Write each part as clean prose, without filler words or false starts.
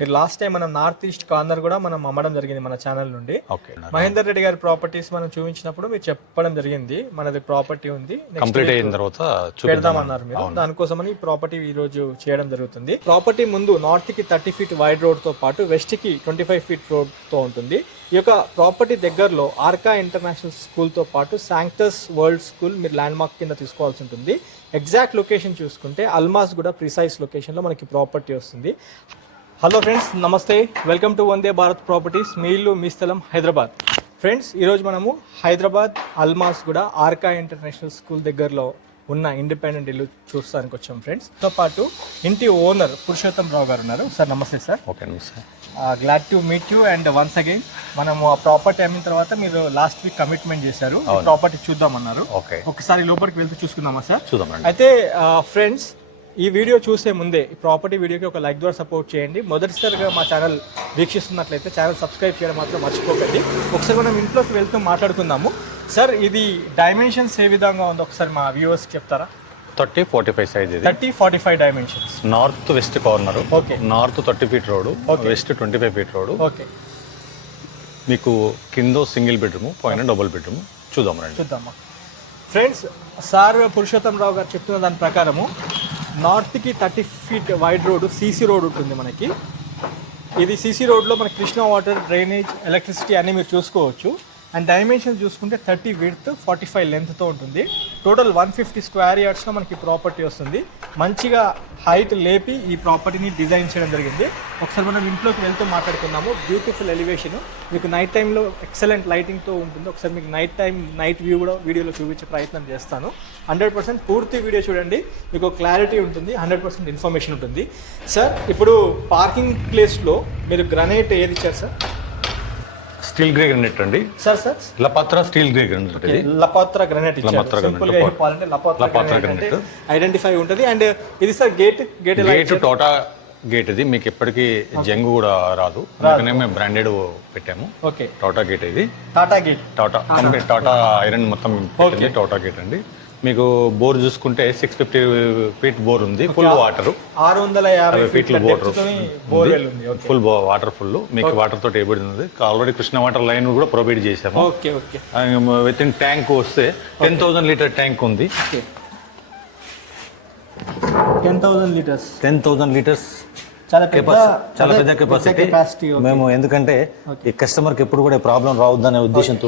మీరు last time మనం north east corner కూడా మనం అమ్మడం జరిగింది మన ఛానల్ నుండి. మహేందర్ రెడ్డి గారి ప్రాపర్టీస్ మనం చూపించినప్పుడు మీరు చెప్పడం జరిగింది మనది ప్రాపర్టీ ఉంది, కంప్లీట్ అయిన తర్వాత పెడదామన్నారు మీరు. దానికోసమని ప్రాపర్టీ ఈ రోజు చేయడం జరుగుతుంది. ప్రాపర్టీ ముందు నార్త్ కి 30 feet వైడ్ రోడ్ తో పాటు వెస్ట్ కి 25 feet రోడ్ తో ఉంటుంది. ఈ యొక్క ప్రాపర్టీ దగ్గరలో ఆర్కా ఇంటర్నేషనల్ స్కూల్ తో పాటు శాంక్టస్ వరల్డ్ స్కూల్ మీరు ల్యాండ్ మార్క్ కింద తీసుకోవాల్సి ఉంటుంది. ఎగ్జాక్ట్ లొకేషన్ చూసుకుంటే అల్మాస్ కూడా ప్రిసైజ్ లొకేషన్ లో మనకి ప్రాపర్టీ వస్తుంది. హలో ఫ్రెండ్స్, నమస్తే, welcome to Vande Bharat properties. మీ ఇల్లు మీ స్థలం హైదరాబాద్. ఫ్రెండ్స్, ఈరోజు మనము హైదరాబాద్ అల్మాస్ కూడా ఆర్కా ఇంటర్నేషనల్ స్కూల్ దగ్గరలో ఉన్న ఇండిపెండెంట్ ఇల్లు చూస్తానికి వచ్చాం ఫ్రెండ్స్. తో పాటు ఇంటి ఓనర్ పురుషోత్తం రావు గారు ఉన్నారు. సార్ నమస్తే సార్. ఓకే నమస్తే. Glad to meet you and once again. మనము ఆ ప్రాపర్టీ అయిన తర్వాత మీరు లాస్ట్ వీక్ కమిట్మెంట్ చేశారు, ప్రాపర్టీ చూద్దామన్నారు. ఒకసారి లోపలికి వెళ్తూ చూసుకుందామా సార్? చూద్దాం. అయితే ఫ్రెండ్స్, ఈ వీడియో చూసే ముందే ఈ ప్రాపర్టీ వీడియోకి ఒక లైక్ ద్వారా సపోర్ట్ చేయండి. మొదటిసారిగా మా ఛానల్ వీక్షిస్తున్నట్లయితే ఛానల్ సబ్స్క్రైబ్ చేయడం మాత్రం మర్చిపోకండి. ఒకసారి మనం ఇంట్లోకి వెళ్తూ మాట్లాడుకుందాము. సార్, ఇది డైమెన్షన్స్ ఏ విధంగా ఉందో ఒకసారి మా వ్యూవర్స్ చెప్తారా? 30-45 సైజ్ ఇది. 30-45 dimensions. North west corner. Okay. North 30 feet road, west 25 feet road. Okay. మీకు కింద సింగిల్ బెడ్రూమ్, పైన డబుల్ బెడ్రూమ్. చూద్దామా ఫ్రెండ్స్. సార్ పురుషోత్తం రావు గారు చెప్తున్న దాని ప్రకారము నార్త్కి 30 feet wide road, CC road ఉంటుంది మనకి. ఇది సీసీ రోడ్లో మనకి కృష్ణా వాటర్, డ్రైనేజ్, ఎలక్ట్రిసిటీ అన్నీ మీరు చూసుకోవచ్చు. అండ్ డైమెన్షన్స్ చూసుకుంటే 30 width, 45 లెంత్తో ఉంటుంది. టోటల్ 150 square yardsలో మనకి ప్రాపర్టీ వస్తుంది. మంచిగా హైట్ లేపి ఈ ప్రాపర్టీని డిజైన్ చేయడం జరిగింది. ఒకసారి మనం ఇంట్లోకి వెళ్తూ మాట్లాడుకున్నాము. బ్యూటిఫుల్ ఎలివేషన్, మీకు నైట్ టైంలో ఎక్సలెంట్ లైటింగ్తో ఉంటుంది. ఒకసారి మీకు నైట్ వ్యూ కూడా వీడియోలో చూపించే ప్రయత్నం చేస్తాను. 100% పూర్తి వీడియో చూడండి, మీకు క్లారిటీ ఉంటుంది, 100% ఇన్ఫర్మేషన్ ఉంటుంది. సార్, ఇప్పుడు పార్కింగ్ ప్లేస్లో మీరు గ్రనైట్ ఏది ఇచ్చారు సార్? స్టీల్ గ్రే గ్రానైట్ అండి. సార్ లపాత్రా స్టీల్ గ్రే గ్రానైట్. లపాత్రా గ్రానైట్ ఐడెంటిఫై ఉంటుంది. అండ్ ఇది సార్ గేట్ టోటా గేట్. ఇది మీకు ఎప్పటికీ జంగు కూడా రాదు, అందుకనే మేము బ్రాండెడ్ పెట్టాము. ఓకే. టోటా గేట్. ఇది టాటా ఐరన్ మొత్తం టోటా గేట్ అండి. మీకు బోర్ చూసుకుంటే 650 feet బోర్ ఉంది. Full water, 650 feet full water. Full మీకు వాటర్ తోటి ఏబడి ఉంది. ఆల్రెడీ కృష్ణ వాటర్ లైన్ కూడా ప్రొవైడ్ చేసాము. విత్ ఇన్ ట్యాంక్ వస్తే 10,000 లీటర్ ట్యాంక్ ఉంది. 10,000 లీటర్స్ చాలా పెద్ద కెపాసిటీ. మేము ఎందుకంటే ఈ కస్టమర్కి ఎప్పుడు కూడా ప్రాబ్లం రావద్దనే ఉద్దేశంతో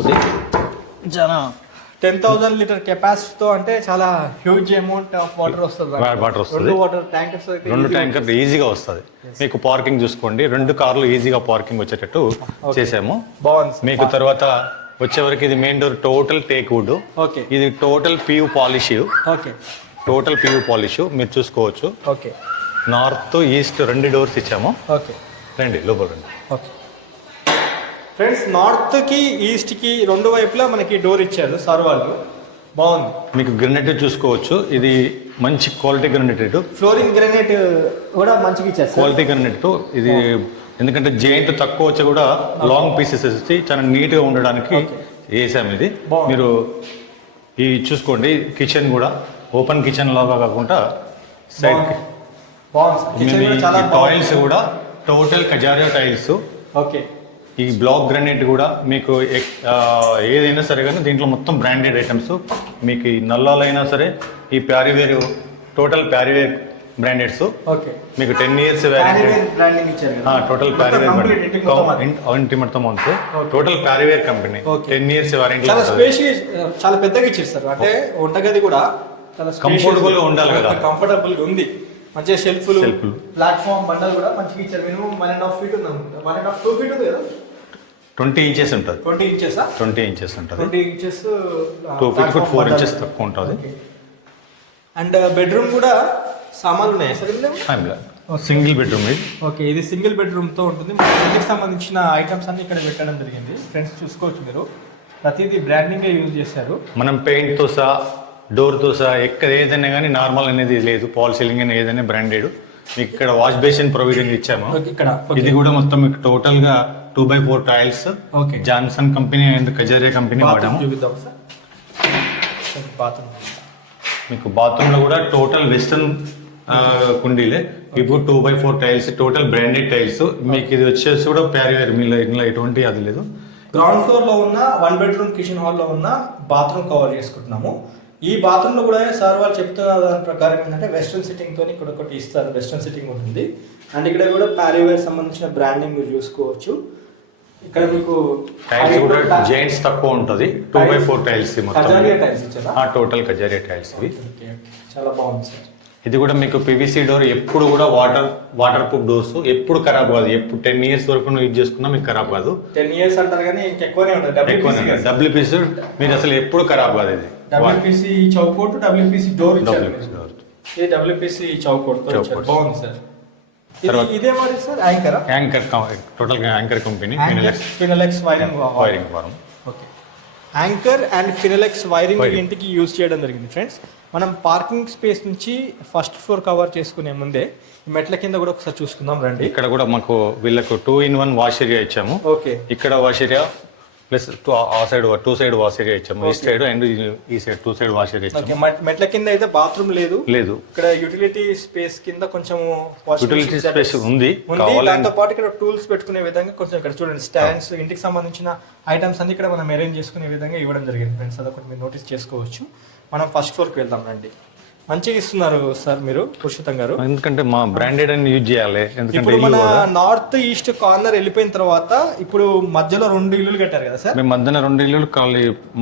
10,000 లీటర్ కెపాసిటీతో అంటే చాలా హ్యూజ్ అమౌంట్ ఆఫ్ వాటర్ వస్తుంది. రెండు ట్యాంకర్లు ఈజీగా వస్తుంది. మీకు పార్కింగ్ చూసుకోండి, 2 కార్లు ఈజీగా పార్కింగ్ వచ్చేటట్టు చేసాము. బాగుంది. మీకు తర్వాత వచ్చేవరకు ఇది main door total teak wood. ఇది total PU polish. Total PU polish మీరు చూసుకోవచ్చు. నార్త్ ఈస్ట్ 2 డోర్స్ ఇచ్చాము. రండి లోపల రండి. ఫ్రెండ్స్, నార్త్ కి ఈస్ట్ కి 2 వైపులా మనకి డోర్ ఇచ్చారు సార్ వాళ్ళు. బాగుంది. మీకు గ్రానైట్ చూసుకోవచ్చు. ఇది మంచి క్వాలిటీ గ్రానైట్. ఫ్లోరింగ్ గ్రానైట్ కూడా మంచిగా ఇచ్చారు. Quality granite. ఇది ఎందుకంటే జాయింట్ తక్కువ వచ్చి కూడా లాంగ్ పీసెస్ వచ్చి చాలా నీట్ గా ఉండడానికి వేసాము. ఇది మీరు ఈ చూసుకోండి. కిచెన్ కూడా ఓపెన్ కిచెన్ లాగా కాకుండా సైడ్ టైల్స్ కూడా టోటల్ కజారియా టైల్స్. ఓకే. ఈ బ్లాక్ గ్రానైట్ కూడా మీకు ఏదైనా సరే కానీ దీంట్లో మొత్తం బ్రాండెడ్ ఐటమ్స్. మీకు ఈ నల్లాలైనా సరే ఈ ప్యారీవేర్ టోటల్ ప్యారీవేర్ బ్రాండెడ్స్. మీకు 10 years టోటల్ ప్యారీవేర్ ఇంటి మొత్తం ఉంది. Total Parryware company 10 years warranty. చాలా పెద్దగా ఇచ్చారు సార్. అంటే వంటగది కూడా చాలా కంఫర్టబుల్ గా ఉండాలి కదా. కంఫర్టబుల్ గా ఉంది. మంచిగా షెల్ఫ్లు, ప్లాట్ఫామ్ బండలు కూడా మంచిగా ఇచ్చారు. మినిమం 1.5 feet ఉంది అనుకుంటా. 1.5 2 feet ఉంది కదా. 20 inches ఉంటుంది. 20 inches ఉంటుంది. 20 inches 2 feet 4 inches తక్కువ ఉంటుంది. అండ్ బెడ్రూమ్ కూడా సామాన్లు ఉన్నాయి సార్. సింగిల్ బెడ్రూమ్ ఇది. ఓకే. ఇది సింగిల్ బెడ్రూమ్ తో ఉంటుంది. ఇంటికి సంబంధించిన ఐటమ్స్ అన్ని ఇక్కడ పెట్టడం జరిగింది. ఫ్రెండ్స్ చూసుకోవచ్చు మీరు, ప్రతిదీ బ్రాండింగ్ యూజ్ చేశారు. మనం పెయింట్ తో సహా, డోర్ తో సహా ఎక్కడ ఏదైనా కానీ నార్మల్ అనేది లేదు. పాల్ సీలింగ్ అని ఏదైనా బ్రాండెడ్. మీకు ఇక్కడ వాష్ బేసిన్ ప్రొవిజన్ ఇచ్చాము. ఇది కూడా మొత్తం మీకు టోటల్ గా 2x4 tiles. Johnson company and Kajaria company వాడాము. మీకు బాత్రూమ్ లో కూడా టోటల్ వెస్టర్న్ కుండీలే. ఇప్పుడు 2x4 tiles, total branded tiles. మీకు ఇది వచ్చేసి కూడా ప్యారివేర్, ఇందులో ఎటువంటి అది లేదు. గ్రౌండ్ ఫ్లోర్ లో ఉన్న 1 బెడ్రూమ్ కిచెన్ హాల్ లో ఉన్న బాత్రూమ్ కవర్ చేసుకుంటున్నాము. ఈ బాత్రూమ్ లో కూడా సార్ వాళ్ళు చెప్తున్న దాని ప్రకారం ఏంటంటే వెస్ట్రన్ సిట్టింగ్ తోని ఇక్కడ ఒకటి ఇస్తారు, వెస్ట్రన్ సిట్టింగ్ ఉంటుంది. అండ్ ఇక్కడ కూడా ప్యారివేర్ సంబంధించిన బ్రాండింగ్ మీరు చూసుకోవచ్చు. ఇక్కడ మీకు టైల్స్ కూడా జైంట్స్ తక్కువ ఉంటుంది. 2x4 టైల్స్ కజారియా టైల్స్ ఇచ్చారా? టోటల్ కజారియా టైల్స్ ఇవి. చాలా బాగుంది సార్. ఇది కూడా మీకు పివిసి డోర్, ఎప్పుడు కూడా వాటర్ ప్రూఫ్ డోర్స్, ఎప్పుడు ఖరాబ్ కాదు. ఎప్పుడు 10 years వరకు యూజ్ చేసుకున్నా మీకు ఖరాబ్ కాదు. 10 years అంటారు కానీ ఇంకెక్కువనే ఉంటుంది. డబ్ల్యూపీసీ మీరు అసలు ఎప్పుడు ఖరాబ్ కాదు. ఇది డబ్ల్యూపీసీ చౌకోట్, డబ్ల్యూపీసీ డోర్ ఇచ్చారు. ఇది డబ్ల్యూపీసీ చౌకోట్ తో ఇచ్చారు. బాగుంది సార్. ఇదే మరి sir anchor total anchor company Finolex wiring ఫారం. Okay, anchor and Finolex wiring ఇంటికి యూజ్ చేయడం జరిగింది ఫ్రెండ్స్. మనం పార్కింగ్ స్పేస్ నుంచి ఫస్ట్ ఫ్లోర్ కవర్ చేసుకునే ముందే మెట్ల కింద కూడా ఒకసారి చూసుకుందాం రండి. ఇక్కడ కూడా మాకు వీళ్ళకు 2-in-1 వాష్ ఏరియా ఇచ్చాము. ఓకే, ఇక్కడ వాష్ ఏరియా ప్లస్ ఆ సైడ్ 2 సైడ్ వాష్ ఏరియా ఇచ్చాము. ఈ సైడ్ అండ్ ఈ సైడ్ 2 సైడ్ వాష్ ఏరియా ఇచ్చాము. మెట్ల కింద అయితే బాత్రూమ్ లేదు. ఇక్కడ యూటిలిటీ స్పేస్ కింద కొంచెం యూటిలిటీ స్పేస్ ఉంది. దాంతో పాటు ఇక్కడ టూల్స్ పెట్టుకునే విధంగా కొంచెం ఇక్కడ చూడండి స్టాండ్స్, ఇంటికి సంబంధించిన ఐటమ్స్ అన్ని ఇక్కడ మనం అరేంజ్ చేసుకునే విధంగా ఇవ్వడం జరిగింది ఫ్రెండ్స్. అదొకటి మీరు నోటీస్ చేసుకోవచ్చు. మనం ఫస్ట్ ఫ్లోర్కి వెళ్దాం రండి. మంచిగా ఇస్తున్నారు సార్ మీరు, పురుషోత్తం గారు. ఎందుకంటే మా బ్రాండెడ్ అని యూజ్ చేయాలి. ఇప్పుడు మన నార్త్ ఈస్ట్ కార్నర్ వెళ్ళిపోయిన తర్వాత ఇప్పుడు మధ్యలో 2 ఇల్లులు కట్టారు కదా సార్? మేము మధ్యన 2 ఇల్లులు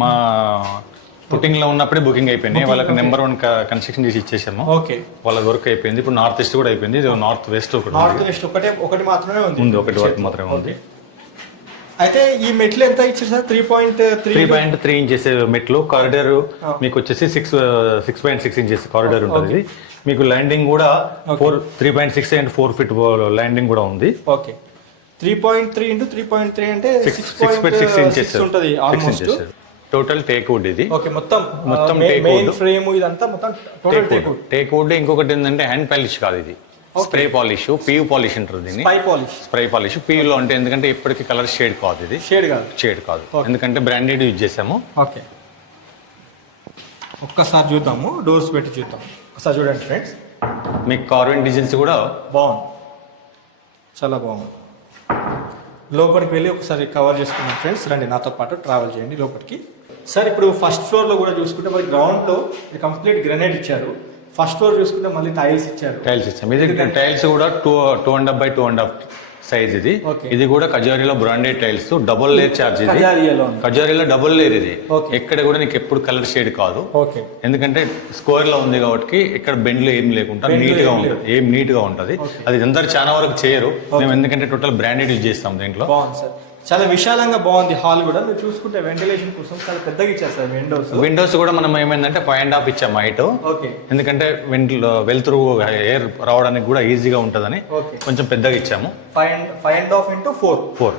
మా పుట్టింగ్ లో ఉన్నప్పుడే బుకింగ్ అయిపోయింది. వాళ్ళకి నెంబర్ 1 కన్స్ట్రక్షన్ చేసి ఇచ్చేసాము. ఓకే, వాళ్ళ వర్క్ అయిపోయింది. ఇప్పుడు నార్త్ ఈస్ట్ కూడా అయిపోయింది. ఇది నార్త్ వెస్ట్ ఒకటి మాత్రమే ఉంది. ఒకటి వర్క్ మాత్రమే ఉంది. అయితే ఈ మెట్లు ఎంత ఇచ్చారు సార్? 3.3 ఇంచెస్ మెట్లు. కారిడార్ మీకు వచ్చేసి 6.6 ఇంచెస్ కారిడార్ ఉంటుంది. మీకు ల్యాండింగ్ కూడా 3.6 అండ్ 4 feet ల్యాండింగ్ కూడా ఉంది. ఓకే, 3.3 into 3.3 అంటే 6.6 ఇంచెస్ ఉంటుంది ఆల్మోస్ట్. టోటల్ టేక్ వుడ్ ఇది. ఓకే, మొత్తం మెయిన్ ఫ్రేమ్ ఇదంతా మొత్తం టోటల్ టేక్ వుడ్. ఇంకొకటి ఏంటంటే హ్యాండ్ పాలిష్ కాదు, ఇది స్ప్రే పాలిష్, పియు పాలిష్ అంటారు దీన్ని. స్ప్రే పాలిష్ పియూలో అంటే ఎందుకంటే ఇప్పటికీ కలర్ షేడ్ కాదు. ఇది షేడ్ కాదు ఎందుకంటే బ్రాండెడ్ యూజ్ చేసాము. ఓకే, ఒక్కసారి చూద్దాము, డోర్స్ పెట్టి చూద్దాం. ఒకసారి చూడండి ఫ్రెండ్స్, మీకు కార్విన్ డిజైన్స్ కూడా బాగుంది, చాలా బాగుంది. లోపలికి వెళ్ళి ఒకసారి కవర్ చేసుకున్నాం ఫ్రెండ్స్. రండి నాతో పాటు ట్రావెల్ చేయండి లోపలికి. సార్ ఇప్పుడు ఫస్ట్ ఫ్లోర్లో కూడా చూసుకుంటే మరి గ్రౌండ్లో కంప్లీట్ గ్రెనైట్ ఇచ్చారు. ఫస్ట్ ఫ్లోర్ చూసుకుంటే మళ్ళీ టైల్స్ ఇచ్చారు. టైల్స్ ఇచ్చాము. ఇది టైల్స్ కూడా 2.5 by 2.5 సైజ్. ఇది కూడా కజారియాలో branded tiles. Double layer charge. ఇది కజారియాలో డబుల్ లేయర్. ఇది ఎక్కడ కూడా నీకు ఎప్పుడు కలర్ షేడ్ కాదు. ఎందుకంటే స్క్వేర్ లో ఉంది కాబట్టి ఇక్కడ బెండ్లు ఏం లేకుండా నీట్ గా ఉంటది. అది అందరు చాలా వరకు చేయరు. మేము ఎందుకంటే టోటల్ బ్రాండెడ్ యూజ్ చేస్తాం దీంట్లో. చాలా విశాలంగా బాగుంది హాల్ కూడా. మీరు చూసుకుంటే వెంటిలేషన్ కోసం చాలా పెద్దగా ఇచ్చేస్తారు విండోస్ కూడా మనం ఏమైందంటే 5.5 ఇచ్చాము హైట్. ఎందుకంటే వెళ్తురు ఎయిర్ రావడానికి కూడా ఈజీగా ఉంటుందని కొంచెం పెద్దగా ఇచ్చాము. 5.5 into 4.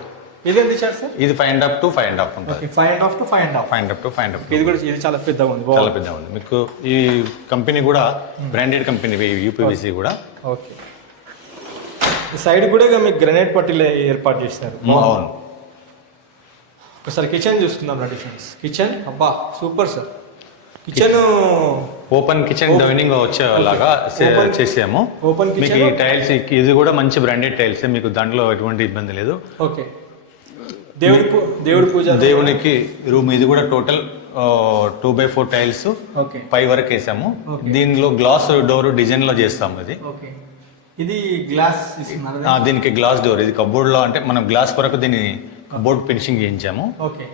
ఇది ఎంత ఇచ్చారు సార్? ఇది 5.5 to 5.5 ఉంటుంది. 5.5 to 5.5. ఇది చాలా పెద్దగా ఉంది. చాలా పెద్దగా ఉంది. మీకు ఈ కంపెనీ కూడా బ్రాండెడ్ కంపెనీ యూపీవీసీ కూడా. ఓకే, ఈ సైడ్ కూడా మీకు గ్రెనైట్ పట్టీలు ఏర్పాటు చేసినారు. అవును. ఒకసారి కిచెన్ చూసుకుందాం రండి ఫ్రెండ్స్. కిచెన్ అబ్బా super sir. Kitchen open kitchen dining వచ్చేలాగా చేసాము. ఓపెన్ మీకు ఈ టైల్స్ ఇది కూడా మంచి బ్రాండెడ్ టైల్స్. మీకు దాంట్లో ఎటువంటి ఇబ్బంది లేదు. ఓకే, దేవునికి రూమ్. ఇది కూడా టోటల్ 2x4 టైల్స్ 5 వరకు వేసాము. దీనిలో గ్లాస్ డోర్ డిజైన్ లో చేస్తాము. ఇది గ్లాస్, దీనికి గ్లాస్ డోర్. ఇది కబోర్డ్ లో అంటే మనం గ్లాస్ వరకు దీన్ని కబోర్డ్ ఫినిషింగ్ చేయించాము.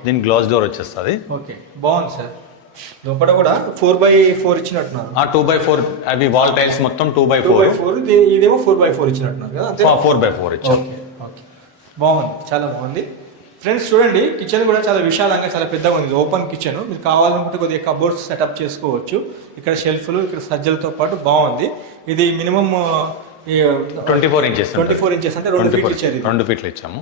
దీని గ్లాస్ డోర్ వచ్చేస్తుంది. ఓకే, బాగుంది సార్. లోపల కూడా 4x4 ఇచ్చినట్టున్నారు. 2x4 అవి వాల్ టైల్స్ మొత్తం 2x4. ఇదేమో 4x4 ఇచ్చినట్టున్నారు కదా? 4x4 ఇచ్చాము. బాగుంది, చాలా బాగుంది ఫ్రెండ్స్. చూడండి కిచెన్ కూడా చాలా విశాలంగా చాలా పెద్దగా ఉంది. Open kitchen. మీరు కావాలనుకుంటే కొద్దిగా కబోర్డ్స్ సెటప్ చేసుకోవచ్చు. ఇక్కడ షెల్ఫ్లు, ఇక్కడ సజ్జలతో పాటు బాగుంది. ఇది మినిమం 24 ఇంచెస్ అంటే 2 ఫీట్లు ఇచ్చారు. 2 ఫీట్లు ఇచ్చాము.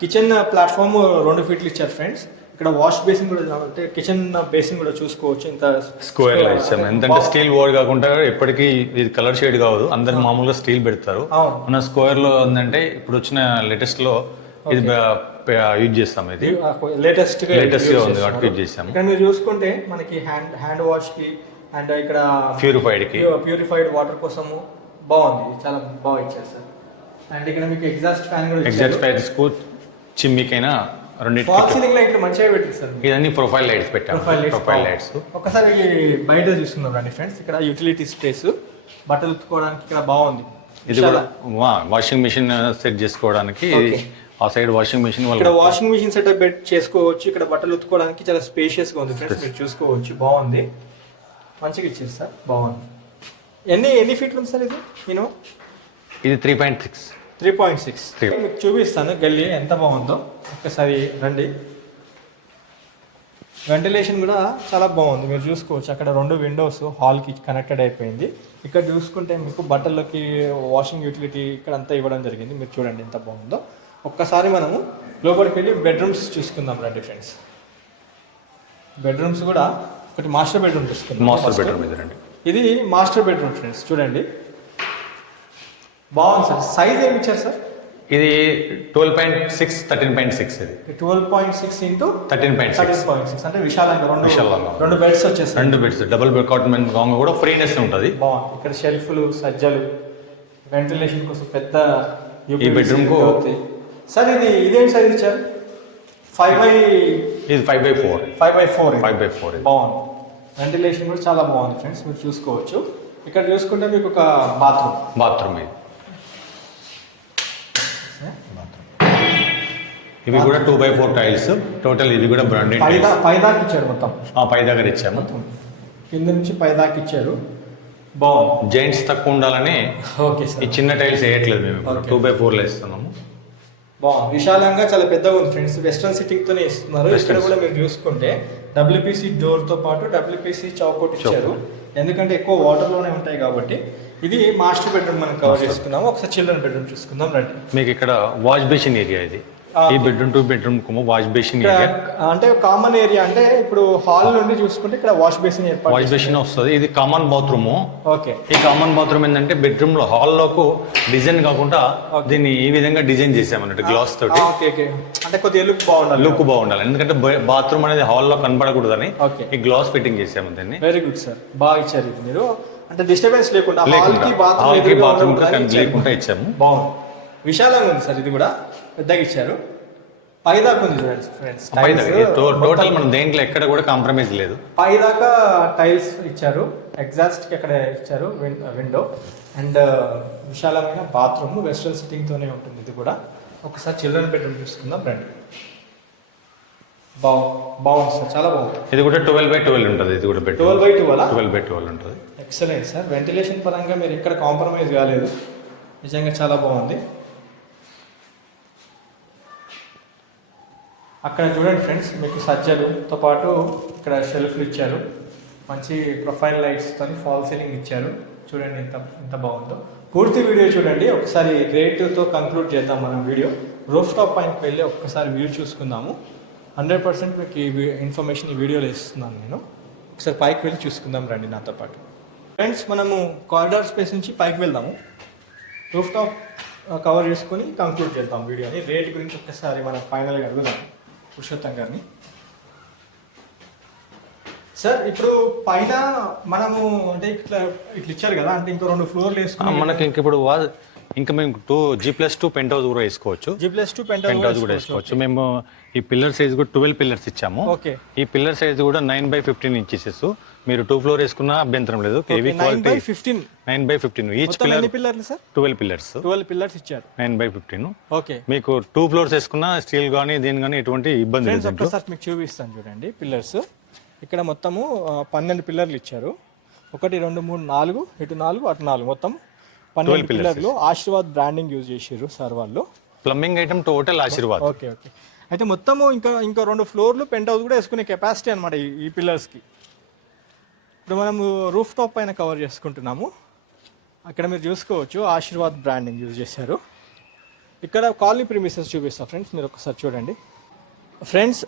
కిచెన్ ప్లాట్ఫామ్ 2 ఫీట్లు ఇచ్చారు ఫ్రెండ్స్. ఇక్కడ వాష్ బేసిన్ కూడా అంటే కిచెన్ బేసిన్ కూడా చూసుకోవచ్చు. ఇంత స్క్వేర్ లో ఇచ్చాము. ఎందుకంటే స్టీల్ బోర్డ్ కాకుండా ఎప్పటికీ ఇది కలర్ షేడ్ కాదు. అందరు మామూలుగా స్టీల్ పెడతారు. మన స్క్వేర్ లో ఏంటంటే ఇప్పుడు వచ్చిన లేటెస్ట్ లో ఇది యూజ్ చేస్తాం. ఇది లేటెస్ట్ గా ఉంది కాబట్టి యూజ్ చేస్తాము. ఇక్కడ మీరు చూసుకుంటే మనకి హ్యాండ్ వాష్ కి అండ్ ఇక్కడ ప్యూరిఫైడ్ వాటర్ కోసము బాగుంది, చాలా బాగా ఇచ్చారు సార్. అండ్ ఇక్కడ మీకు ఎగ్జాస్ట్ ఫ్యాన్ కూడా ఎగ్జాక్ట్ ప్యాచెస్కు చిమ్మికైనా ఫాల్ రెండింటికి సీలింగ్ లైట్లు మంచిగా పెట్టింది సార్. ఇదన్నీ ప్రొఫైల్ లైట్స్ పెట్టాము. Profile lights. ఒకసారి బయట చూసుకుందాం రండి ఫ్రెండ్స్. ఇక్కడ యూటిలిటీ స్పేస్, బట్టలు ఉతుకోవడానికి ఇక్కడ బాగుంది. ఇది కూడా వాషింగ్ మిషన్ సెట్ చేసుకోవడానికి ఆ సైడ్ వాషింగ్ మిషన్ ఇక్కడ వాషింగ్ మిషన్ సెటప్ చేసుకోవచ్చు. ఇక్కడ బట్టలు ఉతుకోవడానికి చాలా స్పేషియస్ గా ఉంది ఫ్రెండ్స్, మీరు చూసుకోవచ్చు. బాగుంది, మంచిగా ఇచ్చారు సార్, బాగుంది. ఎన్ని ఫీట్లు ఉంది సార్ ఇది? నేను ఇది 3.6. 3.6 మీకు చూపిస్తాను గల్లీ ఎంత బాగుందో. ఒక్కసారి రండి. వెంటిలేషన్ కూడా చాలా బాగుంది, మీరు చూసుకోవచ్చు. అక్కడ 2 విండోస్ హాల్కి కనెక్టెడ్ అయిపోయింది. ఇక్కడ చూసుకుంటే మీకు బట్టలకి వాషింగ్ యూటిలిటీ ఇక్కడ అంతా ఇవ్వడం జరిగింది. మీరు చూడండి ఎంత బాగుందో. ఒక్కసారి మనము లోపలికి వెళ్ళి బెడ్రూమ్స్ చూసుకుందాం రండి ఫ్రెండ్స్. బెడ్రూమ్స్ కూడా ఒకటి మాస్టర్ బెడ్రూమ్ చూసుకుందాం. మాస్టర్ బెడ్రూమ్ ఇది రండి. ఇది మాస్టర్ బెడ్రూమ్ ఫ్రెండ్స్, చూడండి బాగుంది సార్. సైజ్ ఏమి ఇచ్చారు సార్? ఇది 12.6 13.6 ఇది 12.6 ఇంటూ 13.6 అంటే విశాలంగా విశాలంగా. 2 బెడ్స్ వచ్చేస్తాయి. 2 beds double bed cotton Kong కూడా ఫ్రీనెస్ ఉంటుంది. బాగుంది. ఇక్కడ షెల్ఫ్లు, సజ్జలు, వెంటిలేషన్ కోసం పెద్ద ఈ బెడ్రూమ్ కు సార్ ఇదేం సైజ్ ఇచ్చారు? 5 ఇది 5/4. 5/4 బాగుంది. వెంటిలేషన్ కూడా చాలా బాగుంది ఫ్రెండ్స్, మీరు చూసుకోవచ్చు. ఇక్కడ చూసుకుంటే మీకు ఒక బాత్రూమ్ ఇది. ఇవి కూడా 2/4 టైల్స్ టోటల్. ఇది కూడా బ్రాండెడ్. పైదాకి ఇచ్చారు మొత్తం. పై దగ్గర ఇచ్చాము. కింద నుంచి పైదాకి ఇచ్చారు, బాగుంది. జైంట్స్ తక్కువ ఉండాలని ఓకే సార్ ఈ చిన్న టైల్స్ వేయట్లేదు మేము. 2/4 వేస్తున్నాము. బాగుంది, విశాలంగా చాలా పెద్దగా ఉంది ఫ్రెండ్స్. వెస్ట్రన్ సిట్టింగ్ తోనే ఇస్తున్నారు. ఇక్కడ కూడా మీరు చూసుకుంటే WPC డోర్ తో పాటు WPC చౌకోట్ ఇచ్చారు. ఎందుకంటే ఎక్కువ వాటర్ లోనే ఉంటాయి కాబట్టి. ఇది మాస్టర్ బెడ్రూమ్ మనం కవర్ చేసుకున్నాము. ఒకసారి చిల్డ్రన్ బెడ్రూమ్ చూసుకుందాం రండి. మీకు ఇక్కడ వాష్ బేసిన్ ఏరియా ఇది. ఈ bedroom 2 bedroom wash basin area అంటే కామన్ ఏరియా. అంటే ఇప్పుడు హాల్ నుండి చూసుకుంటే ఇక్కడ వాష్ బేసిన్ ఏర్పాటు, వాష్ బేసిన్ వస్తుంది. ఇది కామన్ బాత్రూమ్. ఓకే. ఈ కామన్ బాత్రూమ్ ఏంటంటే బెడ్రూమ్ లో హాల్ లోకు డిజైన్ కాకుండా దీన్ని ఈ విధంగా డిజైన్ చేసామన్నట్టు గ్లాస్ తోటి. అంటే కొద్దిగా లుక్ బాగుండాలి. ఎందుకంటే బాత్రూమ్ అనేది హాల్ లో కనబడకూడదని ఈ గ్లాస్ ఫిట్టింగ్ చేసాము దీన్ని. వెరీ గుడ్ సార్, బాగా ఇచ్చారు ఇది. మీరు అంటే డిస్టర్బెన్స్ లేకుండా బాత్రూమ్ లేకుండా ఇచ్చాము. బాగుంది, విశాలంగా ఉంది సార్. ఇది కూడా పెద్దగా ఇచ్చారు. పైదాకా ఉంది ఫ్రెండ్స్. టోటల్ మనం దేంట్లో ఎక్కడ కూడా కాంప్రమైజ్ లేదు. పైదాకా టైల్స్ ఇచ్చారు. ఎగ్జాస్ట్ కి అక్కడ ఇచ్చారు విండో. అండ్ విశాలమైన బాత్రూమ్, వెస్ట్రన్ సిట్టింగ్ తోనే ఉంటుంది ఇది కూడా. ఒకసారి చిల్డ్రన్ బెడ్రూమ్ చూసుకుందాం రండి. బాగుంది సార్, చాలా బాగుంది. ఇది కూడా 12/12 ఉంటుంది. ఇది కూడా 12/12 ఉంటుంది. Excellent sir. వెంటిలేషన్ పరంగా మీరు ఎక్కడ కాంప్రమైజ్ కాలేదు, నిజంగా చాలా బాగుంది. అక్కడ చూడండి ఫ్రెండ్స్, మీకు సజ్జలుతో పాటు ఇక్కడ షెల్ఫ్లు ఇచ్చారు. మంచి ప్రొఫైల్ లైట్స్తో ఫాల్ సీలింగ్ ఇచ్చారు. చూడండి ఎంత బాగుందో. పూర్తి వీడియో చూడండి. ఒకసారి రేటుతో కంక్లూడ్ చేద్దాం మనం వీడియో. రూఫ్ టాప్ పైనకి వెళ్ళి ఒక్కసారి వ్యూ చూసుకుందాము. 100% మీకు ఈ ఇన్ఫర్మేషన్ ఈ వీడియోలో ఇస్తున్నాను నేను. ఒకసారి పైకి వెళ్ళి చూసుకుందాం రండి నాతో పాటు. ఫ్రెండ్స్, మనము కారిడార్ స్పేస్ నుంచి పైకి వెళ్దాము. రూఫ్ టాప్ కవర్ చేసుకొని కంక్లూడ్ చేద్దాం వీడియోని. రేట్ గురించి ఒక్కసారి మనం ఫైనల్గా అడుగుదాం పురుషోత్తం గారిని. సార్, ఇప్పుడు పైన మనము అంటే ఇట్లా ఇచ్చారు కదా, అంటే ఇంకో 2 ఫ్లోర్లు వేసుకుని మనకి ఇప్పుడు ఇంకా మేము 2G+2 పెంట్ హౌస్ కూడా వేసుకోవచ్చు. G+2 పెంట్ హౌస్ కూడా వేసుకోవచ్చు. మేము ఈ పిల్లర్ సైజ్ కూడా 12 పిల్లర్స్ ఇచ్చాము. ఓకే. ఈ పిల్లర్ సైజ్ కూడా 9/15 ఇంచెస్. మీరు 2 ఫ్లోర్ వేసుకున్నా అభ్యంతరం లేదు. Heavy quality 9/15 each pillar. ఎన్ని పిల్లర్లు సార్? 12 పిల్లర్స్. 12 పిల్లర్స్ ఇచ్చారు. 9/15. ఓకే. మీకు 2 ఫ్లోర్స్ వేసుకున్నా స్టీల్ గానీ దీని గానీ ఎటువంటి ఇబ్బంది లేదు. ఒక్కసారి మీకు చూపిస్తాను చూడండి పిల్లర్స్. ఇక్కడ మొత్తము 12 పిల్లర్లు ఇచ్చారు. 1 2 3 4, ఇటు 4 అటు 4, మొత్తం 12 పిల్లర్లు. ఆశీర్వాద్ బ్రాండింగ్ యూజ్ చేసారు సార్ వాళ్ళు. Plumbing item total Ashirvad. Okay. అయితే మొత్తము ఇంకా 2 ఫ్లోర్లు పెంట్ హౌస్ కూడా వేసుకునే కెపాసిటీ అనమాట ఈ పిల్లర్స్కి. ఇప్పుడు మనము రూఫ్ టాప్ పైన కవర్ చేసుకుంటున్నాము. అక్కడ మీరు చూసుకోవచ్చు ఆశీర్వాద్ బ్రాండింగ్ యూజ్ చేశారు. ఇక్కడ కాలనీ ప్రిమిసెస్ చూపిస్తాం ఫ్రెండ్స్, మీరు ఒకసారి చూడండి. ఫ్రెండ్స్,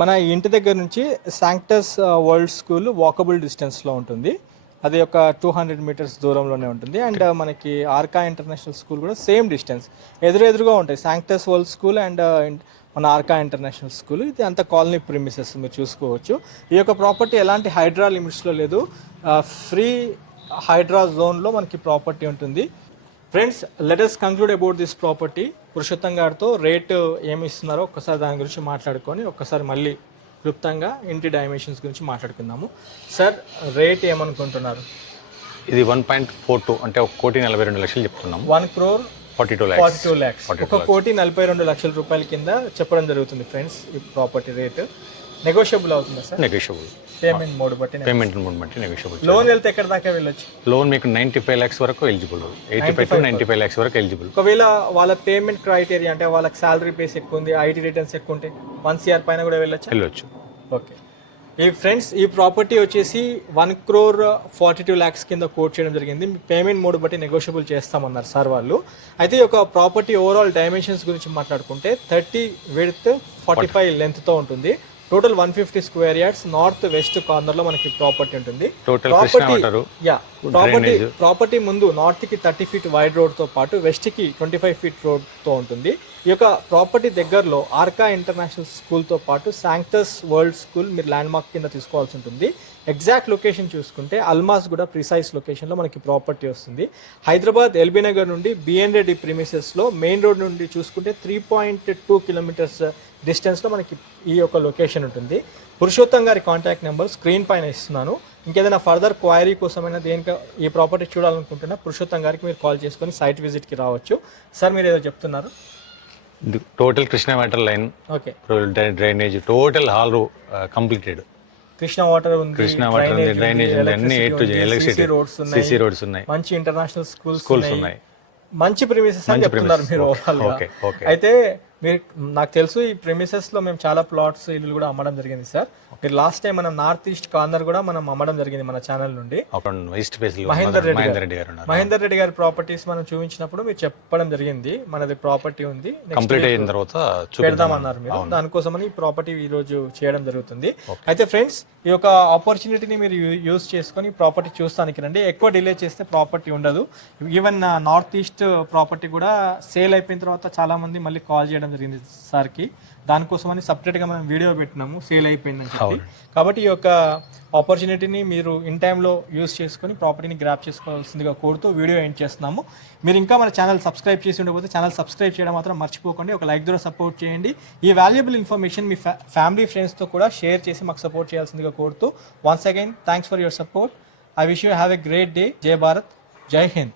మన ఇంటి దగ్గర నుంచి శాంక్టస్ వరల్డ్ స్కూల్ వాకబుల్ డిస్టెన్స్లో ఉంటుంది. అది ఒక 200 మీటర్స్ దూరంలోనే ఉంటుంది. అండ్ మనకి ఆర్కా ఇంటర్నేషనల్ స్కూల్ కూడా సేమ్ డిస్టెన్స్, ఎదురుగా ఉంటాయి. శాంక్టస్ వరల్డ్ స్కూల్ అండ్ మన ఆర్కా ఇంటర్నేషనల్ స్కూల్. ఇది అంత కాలనీ ప్రిమిసెస్ మీరు చూసుకోవచ్చు. ఈ యొక్క ప్రాపర్టీ ఎలాంటి హైడ్రా లిమిట్స్లో లేదు. ఫ్రీ హైడ్రా జోన్లో మనకి ప్రాపర్టీ ఉంటుంది. Friends, let us conclude about this property. Purushottam గారితో రేటు ఏమి ఇస్తున్నారో ఒక్కసారి దాని గురించి మాట్లాడుకొని ఒక్కసారి మళ్ళీ క్లుప్తంగా ఇంటి డైమెన్షన్స్ గురించి మాట్లాడుకుందాము. సార్, రేట్ ఏమనుకుంటున్నారు? ఇది 1.42 అంటే 1,42,00,000 చెప్తున్నాం. 1,42 lakhs 1,42,00,000 రూపాయల కింద చెప్పడం జరుగుతుంది ఫ్రెండ్స్. ఈ ప్రాపర్టీ రేట్ నెగోషియబుల్ అవుతుందా సార్? నెగోషియబుల్. పేమెంట్ మోడ్ బట్టి నెగోషియబుల్. లోన్ వెళ్తే ఎక్కడ దాకా వెళ్ళొచ్చు? లోన్ మీకు 95 lakhs వరకు ఎలిజిబుల్. 85 to 95 lakhs వరకు ఎలిజిబుల్. ఒకవేళ వాళ్ళ పేమెంట్ క్రైటీరియా అంటే వాళ్ళకి సాలరీ బేస్ ఎక్కువ ఉంది, ఐటీ రిటర్న్స్ ఎక్కువ ఉంటే 1 CR పైన కూడా వెళ్ళొచ్చు. ఓకే. ఈ ఫ్రెండ్స్, ఈ ప్రాపర్టీ వచ్చేసి 1,42 lakhs కింద కోట్ చేయడం జరిగింది. పేమెంట్ మోడ్ బట్టి నెగోషియబుల్ చేస్తామన్నారు సార్ వాళ్ళు. అయితే ఈ యొక్క ప్రాపర్టీ ఓవరాల్ డైమెన్షన్స్ గురించి మాట్లాడుకుంటే 30 విడ్త్ 45 లెంత్తో ఉంటుంది. Total 150 square yards north west corner లో మనకి ప్రాపర్టీ ఉంటుంది. ప్రాపర్టీ ముందు నార్త్ కి 30 feet వైడ్ రోడ్ తో పాటు వెస్ట్ కి 25 feet రోడ్ తో ఉంటుంది. ఈ యొక్క ప్రాపర్టీ దగ్గరలో ఆర్కా ఇంటర్నేషనల్ స్కూల్ తో పాటు శాంక్టస్ వరల్డ్ స్కూల్ మీరు ల్యాండ్ మార్క్ కింద తీసుకోవాల్సి ఉంటుంది. ఎగ్జాక్ట్ లొకేషన్ చూసుకుంటే అల్మాస్ కూడా ప్రిసైజ్ లొకేషన్ లో మనకి ప్రాపర్టీ వస్తుంది. హైదరాబాద్ ఎల్బీ నగర్ నుండి బిఎన్ రెడ్డి ప్రిమిసెస్ లో మెయిన్ రోడ్ నుండి చూసుకుంటే 3.2 kilometers డిస్టెన్స్ లో మనకి ఈ యొక్క లొకేషన్ ఉంటుంది. పురుషోత్తం గారి కాంటాక్ట్ నెంబర్ స్క్రీన్ పైన ఇస్తున్నాను. ఇంకేదైనా ఫర్దర్ క్వైరీ కోసమైనా దేనికి ఈ ప్రాపర్టీ చూడాలనుకుంటున్నా పురుషోత్తం గారికి మీరు కాల్ చేసుకొని సైట్ విజిట్ కి రావచ్చు. సార్, మీరు ఏదో చెప్తున్నారు? Total Krishna water line, okay, drainage, total hall completed. Krishna water ఉంది, డ్రైనేజ్ ఉంది, అన్ని A to Z, electricity, CC roads ఉన్నాయి, మంచి ఇంటర్నేషనల్ స్కూల్స్ ఉన్నాయి, మంచి ప్రిమిసెస్ అని చెప్తున్నారు మీరు ఓవరాల్ గా. అయితే మీరు, నాకు తెలుసు ఈ ప్రిమిసెస్ లో మేము చాలా ప్లాట్స్ ఇల్లు కూడా అమ్మడం జరిగింది సార్. మీరు లాస్ట్ టైం మనం నార్త్ ఈస్ట్ కార్నర్ కూడా మనం అమ్మడం జరిగింది మన ఛానల్ నుండి. మహేందర్ రెడ్డి గారి ప్రాపర్టీస్ మనం చూపించినప్పుడు మీరు చెప్పడం జరిగింది మనది ప్రాపర్టీ ఉంది, కంప్లీట్ అయిన తర్వాత పెడదామన్నారు మీరు. దానికోసమని ఈ ప్రాపర్టీ ఈ రోజు చేయడం జరుగుతుంది. అయితే ఫ్రెండ్స్, ఈ యొక్క ఆపర్చునిటీని మీరు యూజ్ చేసుకొని ప్రాపర్టీ చూస్తానికి రండి. ఎక్కువ డిలే చేస్తే ప్రాపర్టీ ఉండదు. ఈవెన్ నార్త్ ఈస్ట్ ప్రాపర్టీ కూడా సేల్ అయిపోయిన తర్వాత చాలా మంది మళ్ళీ కాల్ చేయడం జరిగింది సార్కి. దానికోసమని సపరేట్గా మనం వీడియో పెట్టినాము సేల్ అయిపోయిందని చెప్పి. కాబట్టి ఈ యొక్క ఆపర్చునిటీని మీరు ఇన్ టైంలో యూస్ చేసుకొని ప్రాపర్టీని గ్రాప్ చేసుకోవాల్సిందిగా కోరుతూ వీడియో ఎండ్ చేస్తున్నాము. మీరు ఇంకా మన ఛానల్ సబ్స్క్రైబ్ చేసి ఉండకపోతే ఛానల్ సబ్స్క్రైబ్ చేయడం మాత్రం మర్చిపోకండి. ఒక లైక్ ద్వారా సపోర్ట్ చేయండి. ఈ వాల్యుబుల్ ఇన్ఫర్మేషన్ మీ ఫ్యామిలీ ఫ్రెండ్స్తో కూడా షేర్ చేసి మాకు సపోర్ట్ చేయాల్సిందిగా కోరుతూ once again thanks for your support. I wish you have a great day. జై భారత్, జై హింద్.